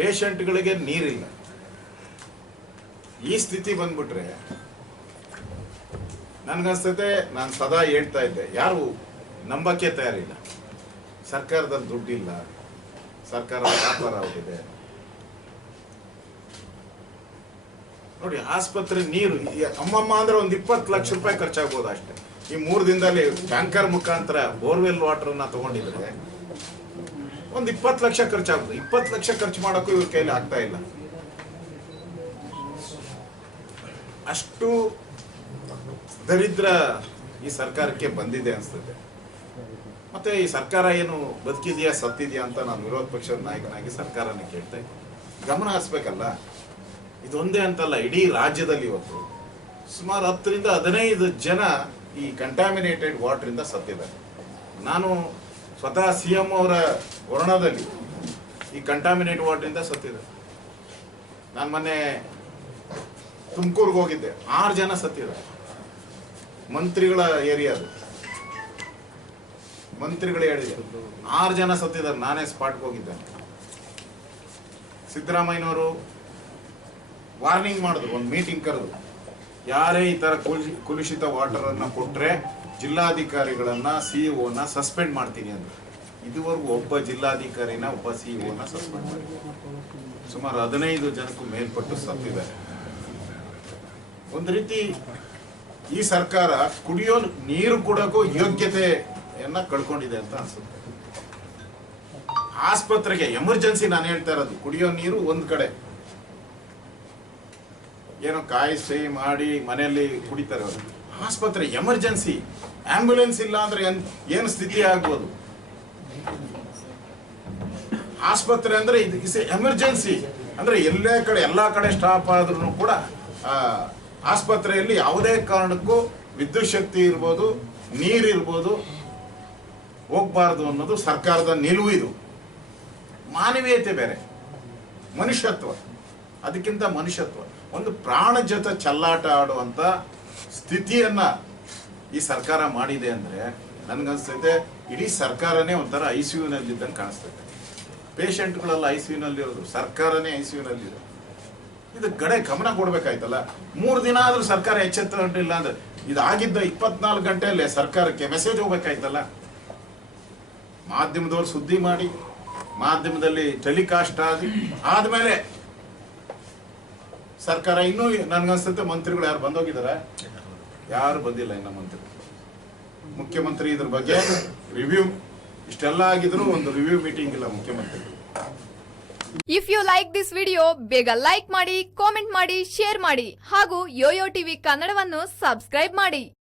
ಪೇಷಂಟ್ಗಳಿಗೆ ನೀರಿಲ್ಲ. ಈ ಸ್ಥಿತಿ ಬಂದ್ಬಿಟ್ರೆ ನನ್ಗನ್ಸ್ತತೆ, ನಾನು ಸದಾ ಹೇಳ್ತಾ ಇದ್ದೆ, ಯಾರು ನಂಬಕ್ಕೆ ತಯಾರಿಲ್ಲ. ಸರ್ಕಾರದಲ್ಲಿ ದುಡ್ಡಿಲ್ಲ ಸರ್ಕಾರ ವ್ಯಾಪಾರ ಆಗಿದೆ. ನೋಡಿ, ಆಸ್ಪತ್ರೆ ನೀರು ಅಮ್ಮಮ್ಮ ಅಂದ್ರೆ ಒಂದು ಇಪ್ಪತ್ತು ಲಕ್ಷ ರೂಪಾಯಿ ಖರ್ಚಾಗ್ಬೋದು ಅಷ್ಟೇ. ಈ ಮೂರು ದಿನದಲ್ಲಿ ಟ್ಯಾಂಕರ್ ಮುಖಾಂತರ ಬೋರ್ವೆಲ್ ವಾಟರ್ನ ತಗೊಂಡಿದ್ರೆ ಒಂದು ಇಪ್ಪತ್ತು ಲಕ್ಷ ಖರ್ಚಾಗ್ಬೋದು ಇಪ್ಪತ್ತು ಲಕ್ಷ ಖರ್ಚು ಮಾಡೋಕ್ಕೂ ಇವ್ರ ಕೈಲಿ ಆಗ್ತಾ ಇಲ್ಲ. ಅಷ್ಟು ದರಿದ್ರ ಈ ಸರ್ಕಾರಕ್ಕೆ ಬಂದಿದೆ ಅನ್ಸ್ತದೆ ಮತ್ತೆ ಈ ಸರ್ಕಾರ ಏನು ಬದುಕಿದೆಯಾ, ಸತ್ತಿದೆಯಾ ಅಂತ ನಾನು ವಿರೋಧ ಪಕ್ಷದ ನಾಯಕನಾಗಿ ಸರ್ಕಾರನ ಕೇಳ್ತಾ ಗಮನ ಹರಿಸ್ಬೇಕಲ್ಲ? ಇದೊಂದೇ ಅಂತಲ್ಲ, ಇಡೀ ರಾಜ್ಯದಲ್ಲಿ ಇವತ್ತು ಸುಮಾರು ಹತ್ತರಿಂದ ಹದಿನೈದು ಜನ ಈ ಕಂಟಾಮಿನೇಟೆಡ್ ವಾಟರಿಂದ ಸತ್ತಿದ್ದಾರೆ. ನಾನು ಸ್ವತಃ ಸಿ ಎಂ ಅವರ ವರ್ಣದಲ್ಲಿ ಈ ಕಂಟಾಮಿನೇಟ್ ವಾಟರಿಂದ ಸತ್ತಿದ್ದಾರೆ ನಾನು ಮೊನ್ನೆ ತುಮಕೂರಿಗೆ ಹೋಗಿದ್ದೆ. ಆರು ಜನ ಸತ್ತಿದ್ದಾರೆ. ಮಂತ್ರಿಗಳ ಏರಿಯಾ ಅದು. ಮಂತ್ರಿಗಳು ಹೇಳಿದೆ. ಆರು ಜನ ಸತ್ತಿದ್ದಾರೆ. ನಾನೇ ಸ್ಪಾಟ್ಗೆ ಹೋಗಿದ್ದೆ. ಸಿದ್ದರಾಮಯ್ಯನವರು ವಾರ್ನಿಂಗ್ ಮಾಡಿದ್ರು. ಒಂದು ಮೀಟಿಂಗ್ ಕರೆದು. ಯಾರೇ ಈ ಕುಲ್- ಕುಲುಷಿತ ವಾಟರ್ ಕೊಟ್ಟರೆ ಜಿಲ್ಲಾಧಿಕಾರಿಗಳನ್ನ ಸಿಇಒನ ಸಸ್ಪೆಂಡ್ ಮಾಡ್ತೀನಿ ಅಂತ ಇದುವರೆಗೂ ಒಬ್ಬ ಜಿಲ್ಲಾಧಿಕಾರಿನ ಒಬ್ಬ ಸಿಇಒನ ಸಸ್ಪೆಂಡ್ ಮಾಡಿ ಸುಮಾರು ಹದಿನೈದು ಜನಕ್ಕೂ ಮೇಲ್ಪಟ್ಟು ಸತ್ತಿದ್ದಾರೆ. ಒಂದು ರೀತಿ ಈ ಸರ್ಕಾರ ಕುಡಿಯೋ ನೀರು ಕೊಡೋಕ್ಕೂ ಯೋಗ್ಯತೆಯನ್ನ ಕಳ್ಕೊಂಡಿದೆ ಅಂತ ಅನ್ಸುತ್ತೆ. ಆಸ್ಪತ್ರೆಗೆ ಎಮರ್ಜೆನ್ಸಿ ನಾನು ಹೇಳ್ತಾ ಇರೋದು, ಕುಡಿಯೋ ನೀರು ಒಂದ್ ಕಡೆ. ಏನೋ ಕಾಯಿಸಿ ಮಾಡಿ ಮನೆಯಲ್ಲಿ ಕುಡಿತಾರೆ ಅವರು. ಆಸ್ಪತ್ರೆ, ಎಮರ್ಜೆನ್ಸಿ, ಆಂಬ್ಯುಲೆನ್ಸ್ ಇಲ್ಲ ಅಂದ್ರೆ ಏನ್ ಸ್ಥಿತಿ ಆಗ್ಬೋದು? ಆಸ್ಪತ್ರೆ ಅಂದ್ರೆ ಇದು ಇಸ್ ಎಮರ್ಜೆನ್ಸಿ ಅಂದ್ರೆ ಎಲ್ಲೇ ಕಡೆ, ಎಲ್ಲಾ ಕಡೆ ಸ್ಟಾಪ್ ಆದ್ರೂ ಕೂಡ ಆಸ್ಪತ್ರೆಯಲ್ಲಿ ಯಾವುದೇ ಕಾರಣಕ್ಕೂ ವಿದ್ಯುತ್ ಶಕ್ತಿ ಇರ್ಬೋದು ನೀರಿರ್ಬೋದು ಹೋಗ್ಬಾರ್ದು ಅನ್ನೋದು ಸರ್ಕಾರದ ನಿಲುವು ಇದು. ಮಾನವೀಯತೆ ಬೇರೆ. ಮನುಷ್ಯತ್ವ. ಅದಕ್ಕಿಂತ ಮನುಷ್ಯತ್ವ. ಒಂದು ಪ್ರಾಣ ಜೊತೆ ಚಲ್ಲಾಟ ಆಡುವಂತ ಸ್ಥಿತಿಯನ್ನ ಈ ಸರ್ಕಾರ ಮಾಡಿದೆ ಅಂದ್ರೆ ನನ್ಗನ್ಸ್ತೈತೆ, ಇಡೀ ಸರ್ಕಾರನೇ ಒಂಥರ ಐ ಸಿ ನಲ್ಲಿ ಇದ್ದಂಗೆ ಕಾಣಿಸ್ತೈತೆ ಪೇಷಂಟ್ಗಳೆಲ್ಲ ಐ ಸಿ ನಲ್ಲಿ ಇರೋದು ಸರ್ಕಾರನೇ ಐ ಸಿ ನಲ್ಲಿ ಇರೋದು ಇದು ಕಡೆ ಗಮನ ಕೊಡ್ಬೇಕಾಯ್ತಲ್ಲ? ಮೂರು ದಿನ ಆದ್ರೂ ಸರ್ಕಾರ ಎಚ್ಚೆತ್ತಿಲ್ಲ ಅಂದ್ರೆ ಇದಾಗಿದ್ದ ಇಪ್ಪತ್ನಾಲ್ಕು ಗಂಟೆಯಲ್ಲೇ ಸರ್ಕಾರಕ್ಕೆ ಮೆಸೇಜ್ ಹೋಗ್ಬೇಕಾಯ್ತಲ್ಲ? ಮಾಧ್ಯಮದವ್ರು ಸುದ್ದಿ ಮಾಡಿ, ಮಾಧ್ಯಮದಲ್ಲಿ ಟೆಲಿಕಾಸ್ಟ್ ಆಗಿ, ಆದ್ಮೇಲೆ ಸರ್ಕಾರ ಇನ್ನೂ ನನ್ಗನ್ಸುತ್ತೆ ಮಂತ್ರಿಗಳು ಯಾರು ಬಂದೋಗಿದಾರ? ಯಾರು ಬಂದಿಲ್ಲ ಇನ್ನ ಮಂತ್ರಿ ಮುಖ್ಯಮಂತ್ರಿ ಇದ್ರ ಬಗ್ಗೆ ರಿವ್ಯೂ ಇಷ್ಟೆಲ್ಲ ಆಗಿದ್ರು ಒಂದು ರಿವ್ಯೂ ಮೀಟಿಂಗ್ ಇಲ್ಲ ಮುಖ್ಯಮಂತ್ರಿ. If you like this video ಬೇಗ ಲೈಕ್ ಮಾಡಿ ಕಾಮೆಂಟ್ ಮಾಡಿ ಶೇರ್ ಮಾಡಿ ಹಾಗೂ ಯೋಯೋ ಟಿವಿ ಕನ್ನಡವನ್ನು ಸಬ್ಸ್ಕ್ರೈಬ್ ಮಾಡಿ.